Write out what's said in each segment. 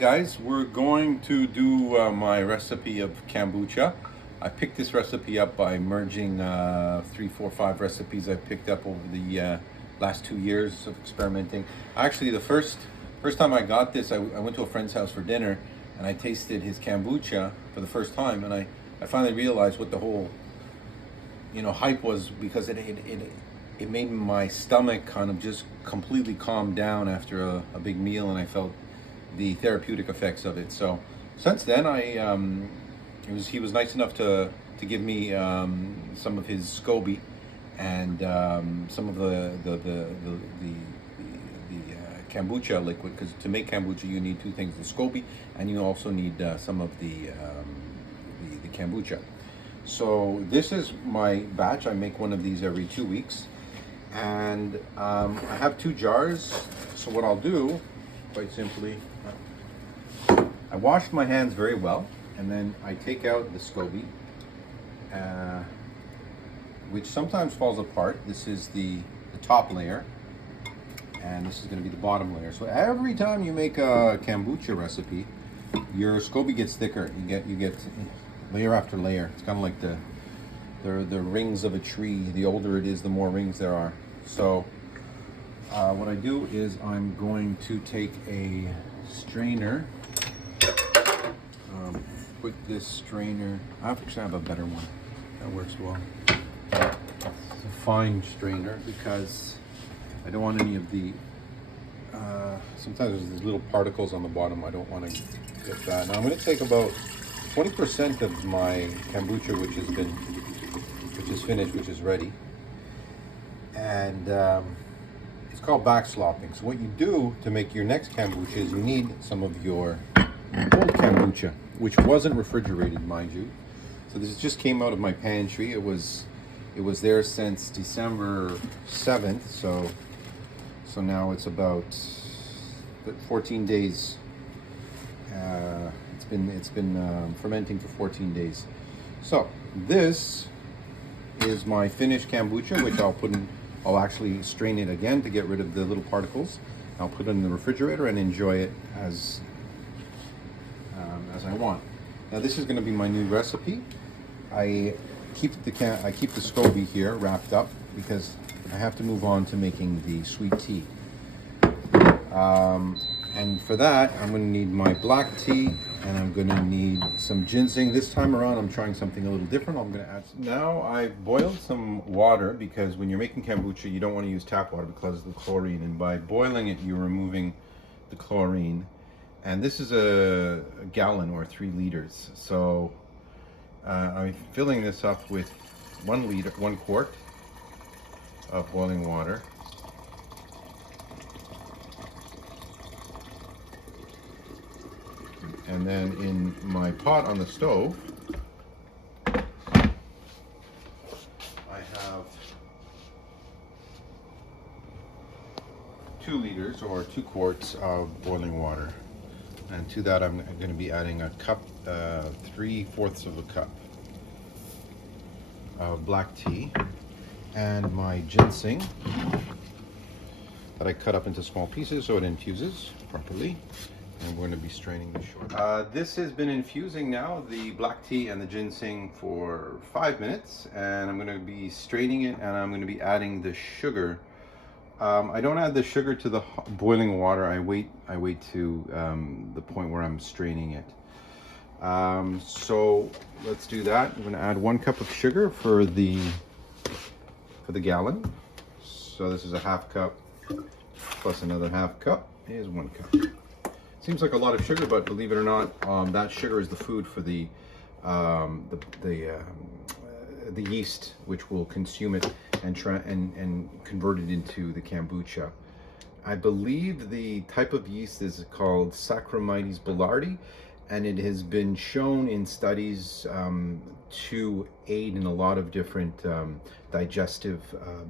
guys, we're going to do my recipe of kombucha. I picked this recipe up by merging 3, 4, 5 recipes I picked up over the last 2 years of experimenting. Actually, the first time I got this, I went to a friend's house for dinner and I tasted his kombucha for the first time, and I finally realized what the whole hype was, because it made my stomach kind of just completely calm down after a big meal, and I felt the therapeutic effects of it. So since then, he was nice enough to give me some of his Scoby and some of the kombucha liquid, because to make kombucha you need 2 things: the Scoby, and you also need some of the kombucha. So this is my batch. I make one of these every 2 weeks, and I have 2 jars. So what I'll do, quite simply, I wash my hands very well, and then I take out the Scoby, which sometimes falls apart. This is the top layer, and this is going to be the bottom layer. So every time you make a kombucha recipe, your Scoby gets thicker. You get layer after layer. It's kind of like the rings of a tree. The older it is, the more rings there are. So what I do is I'm going to take a strainer. Put this strainer. I actually have a better one that works well. It's a fine strainer, because I don't want any of the. Sometimes there's these little particles on the bottom. I don't want to get that. Now I'm going to take about 20% of my kombucha, which is finished, which is ready, and it's called backslopping. So what you do to make your next kombucha is you need some of your old kombucha, which wasn't refrigerated, mind you. So this just came out of my pantry. It was there since December 7th. So now it's about 14 days. It's been fermenting for 14 days. So this is my finished kombucha, which I'll actually strain it again to get rid of the little particles. I'll put it in the refrigerator and enjoy it as I want. Now this is going to be my new recipe. I keep the Scoby here wrapped up because I have to move on to making the sweet tea. And for that, I'm going to need my black tea, and I'm going to need some ginseng. This time around, I'm trying something a little different. I'm going to add now I've boiled some water, because when you're making kombucha, you don't want to use tap water because of the chlorine, and by boiling it, you're removing the chlorine. And this is a gallon, or 3 liters. So I'm filling this up with 1 quart of boiling water. And then in my pot on the stove, I have 2 liters, or 2 quarts of boiling water. And to that, I'm going to be adding a cup, 3/4 of a cup of black tea, and my ginseng that I cut up into small pieces so it infuses properly. And we're going to be straining this short. This has been infusing now, the black tea and the ginseng, for 5 minutes, and I'm going to be straining it, and I'm going to be adding the sugar. I don't add the sugar to the boiling water. I wait to the point where I'm straining it. So let's do that. I'm going to add 1 cup of sugar for the gallon. So this is a 1/2 cup plus another 1/2 cup is 1 cup. Seems like a lot of sugar, but believe it or not, that sugar is the food for the yeast, which will consume it and convert it into the kombucha. I believe the type of yeast is called Saccharomyces boulardii, and it has been shown in studies to aid in a lot of different digestive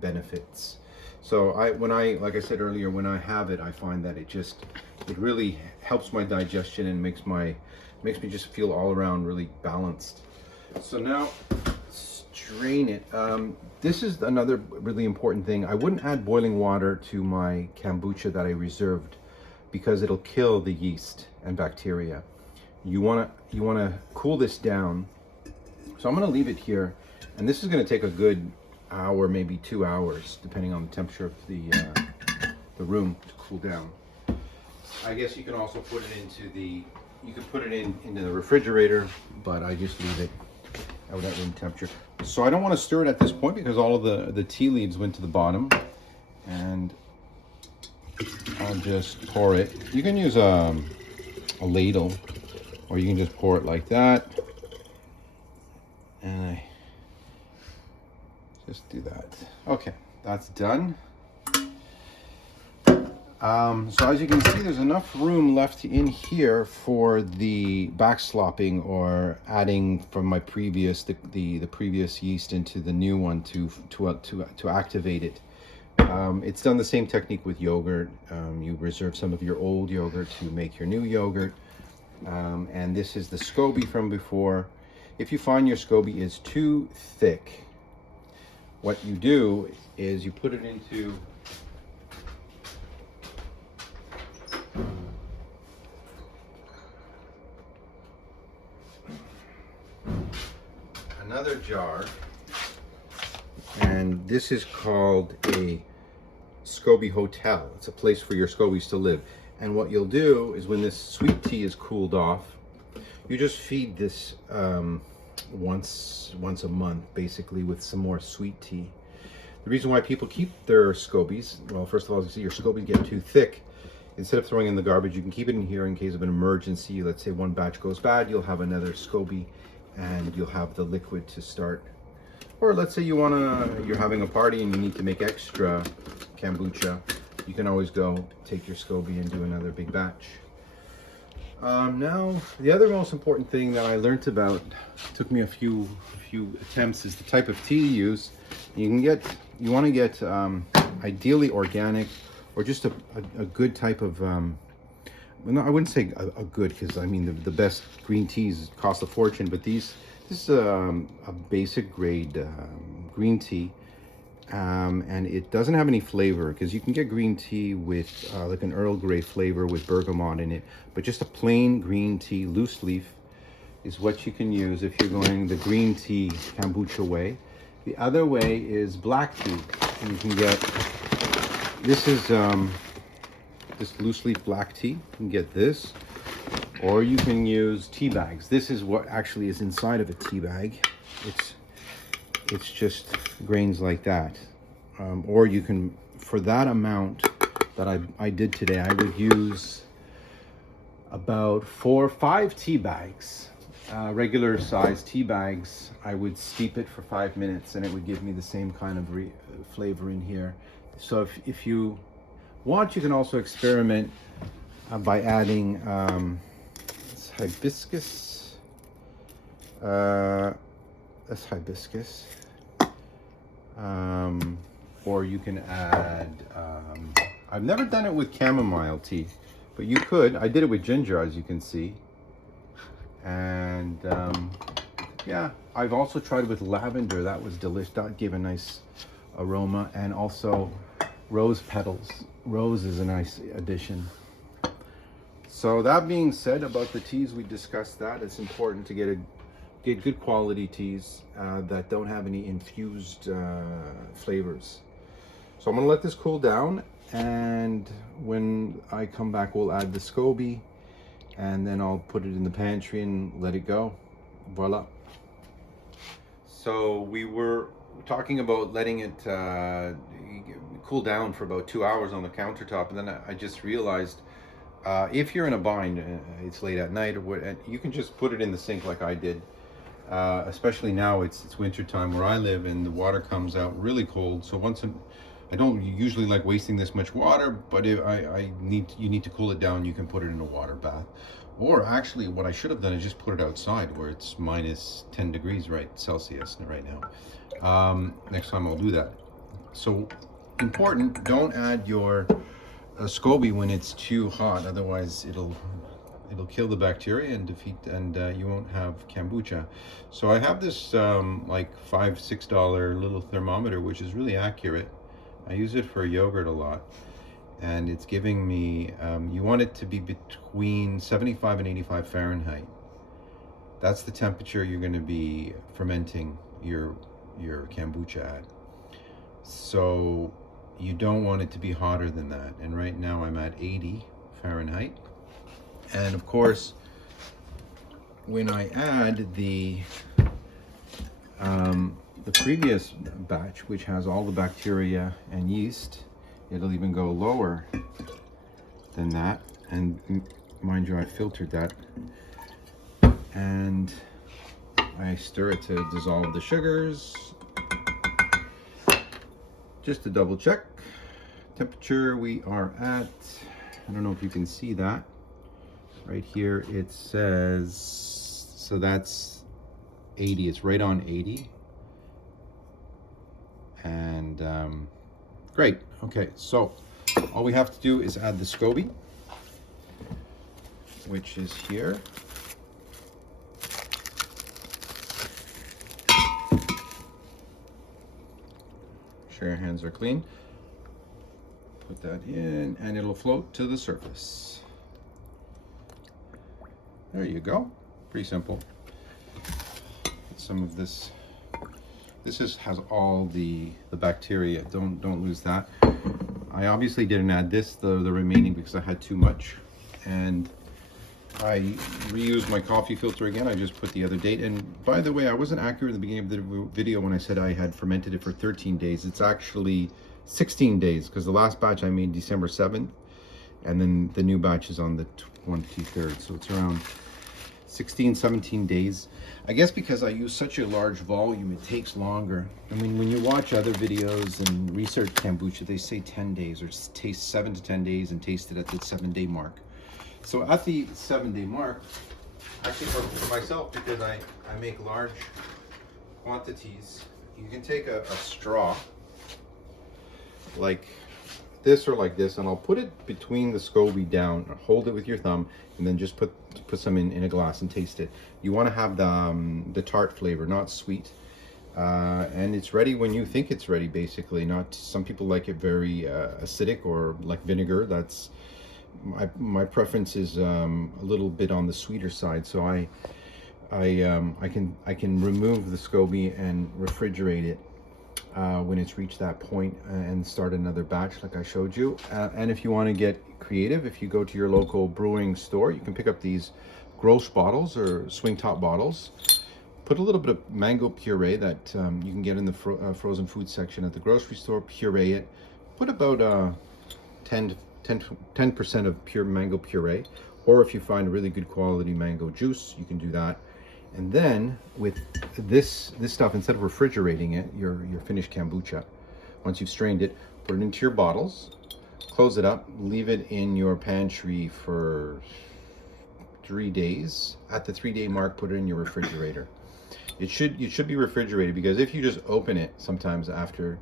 benefits. So like I said earlier, when I have it, I find that it really helps my digestion and makes me just feel all around really balanced. So now strain it. This is another really important thing. I wouldn't add boiling water to my kombucha that I reserved because it'll kill the yeast and bacteria. You want to cool this down. So I'm going to leave it here, and this is going to take a good hour, maybe 2 hours, depending on the temperature of the room to cool down. I guess you can also put it into the refrigerator, but I just leave it at room temperature. So I don't want to stir it at this point because all of the tea leaves went to the bottom, and I'll just pour it. You can use a ladle, or you can just pour it like that. And I just do that. Okay, that's done. So as you can see, there's enough room left in here for the backslopping, or adding from my previous the previous yeast into the new one to activate it. It's done the same technique with yogurt. You reserve some of your old yogurt to make your new yogurt. And this is the Scoby from before. If you find your Scoby is too thick, what you do is you put it into another jar, and this is called a Scoby hotel. It's a place for your Scobies to live. And what you'll do is, when this sweet tea is cooled off, you just feed this once a month, basically, with some more sweet tea. The reason why people keep their Scobies, well, first of all, if your Scobies get too thick, instead of throwing in the garbage, you can keep it in here in case of an emergency. Let's say one batch goes bad, you'll have another Scoby, and you'll have the liquid to start. Or let's say you're having a party and you need to make extra kombucha, you can always go take your Scoby and do another big batch. Now, the other most important thing that I learned about, took me a few attempts, is the type of tea to use. You want to get ideally organic, or just a good type of, no, I wouldn't say a good, because I mean the best green teas cost a fortune, but this is a basic grade green tea, and it doesn't have any flavor, because you can get green tea with like an Earl Grey flavor with bergamot in it, but just a plain green tea, loose leaf, is what you can use if you're going the green tea kombucha way. The other way is black tea, and you can get, this is this loose leaf black tea. You can get this, or you can use tea bags. This is what actually is inside of a tea bag. It's just grains like that. Or you can, for that amount that I did today, I would use about 4 or 5 tea bags, regular size tea bags. I would steep it for 5 minutes, and it would give me the same kind of flavor in here. So if you want, you can also experiment by adding hibiscus. That's hibiscus. Or you can add, I've never done it with chamomile tea, but you could. I did it with ginger, as you can see. And yeah, I've also tried with lavender. That was delicious. That gave a nice aroma. And also rose petals. Rose is a nice addition. So that being said, about the teas, we discussed that. It's important to get good quality teas that don't have any infused flavors. So I'm gonna let this cool down, and when I come back, we'll add the Scoby, and then I'll put it in the pantry and let it go. Voila. So we were talking about letting it cool down for about 2 hours on the countertop, and then I just realized, if you're in a bind, it's late at night, or what, you can just put it in the sink like I did. Especially now, it's winter time where I live, and the water comes out really cold. So I don't usually like wasting this much water, but if you need to cool it down, you can put it in a water bath. Or actually, what I should have done is just put it outside where it's minus 10 degrees Celsius right now. Next time I'll do that. So important, don't add your Scoby when it's too hot, otherwise it'll kill the bacteria and you won't have kombucha. So I have this like $5-6 little thermometer, which is really accurate. I use it for yogurt a lot, and it's giving me, you want it to be between 75 and 85 Fahrenheit. That's the temperature you're going to be fermenting your kombucha at. So you don't want it to be hotter than that. And right now I'm at 80 Fahrenheit. And of course, when I add the previous batch, which has all the bacteria and yeast, it'll even go lower than that. And mind you, I filtered that. And I stir it to dissolve the sugars. Just to double check. Temperature we are at, I don't know if you can see that. Right here it says, so that's 80, it's right on 80. And great, okay, so all we have to do is add the Scoby, which is here. Sure your hands are clean. Put that in and it'll float to the surface. There you go. Pretty simple. Some of this. This has all the bacteria. Don't lose that. I obviously didn't add this, the remaining, because I had too much. And I reused my coffee filter again. I just put the other date. And by the way, I wasn't accurate at the beginning of the video when I said I had fermented it for 13 days. It's actually 16 days, because the last batch I made December 7th, and then the new batch is on the 23rd. So it's around 16, 17 days. I guess because I use such a large volume, it takes longer. I mean, when you watch other videos and research kombucha, they say 10 days, or taste 7 to 10 days and taste it at the 7-day mark. So at the 7-day mark, actually for myself, because I make large quantities, you can take a straw like this or like this, and I'll put it between the Scoby down, hold it with your thumb, and then just put some in a glass and taste it. You want to have the tart flavor, not sweet. And it's ready when you think it's ready, basically. Not, some people like it very acidic or like vinegar. That's my preference is a little bit on the sweeter side. So I can remove the Scoby and refrigerate it when it's reached that point, and start another batch like I showed you. And if you want to get creative, if you go to your local brewing store, you can pick up these gross bottles or swing top bottles. Put a little bit of mango puree that you can get in the frozen food section at the grocery store. Puree it. Put about 10% of pure mango puree, or if you find really good quality mango juice, you can do that. And then with this stuff, instead of refrigerating it, your finished kombucha, once you've strained it, put it into your bottles, close it up, leave it in your pantry for 3 days. At the 3-day mark, put it in your refrigerator. It should be refrigerated, because if you just open it, sometimes after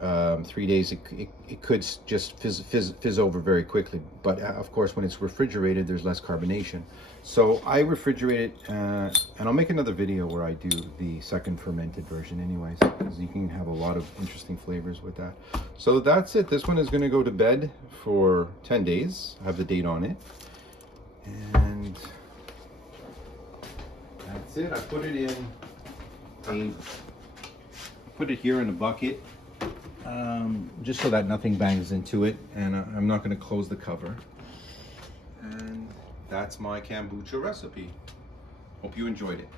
3 days, it could just fizz over very quickly. But of course, when it's refrigerated, there's less carbonation. So I refrigerate it, and I'll make another video where I do the second fermented version anyways, because you can have a lot of interesting flavors with that. So that's it. This one is going to go to bed for 10 days. I have the date on it. And that's it. I put it in put it here in a bucket, just so that nothing bangs into it, and I'm not going to close the cover. And that's my kombucha recipe. Hope you enjoyed it.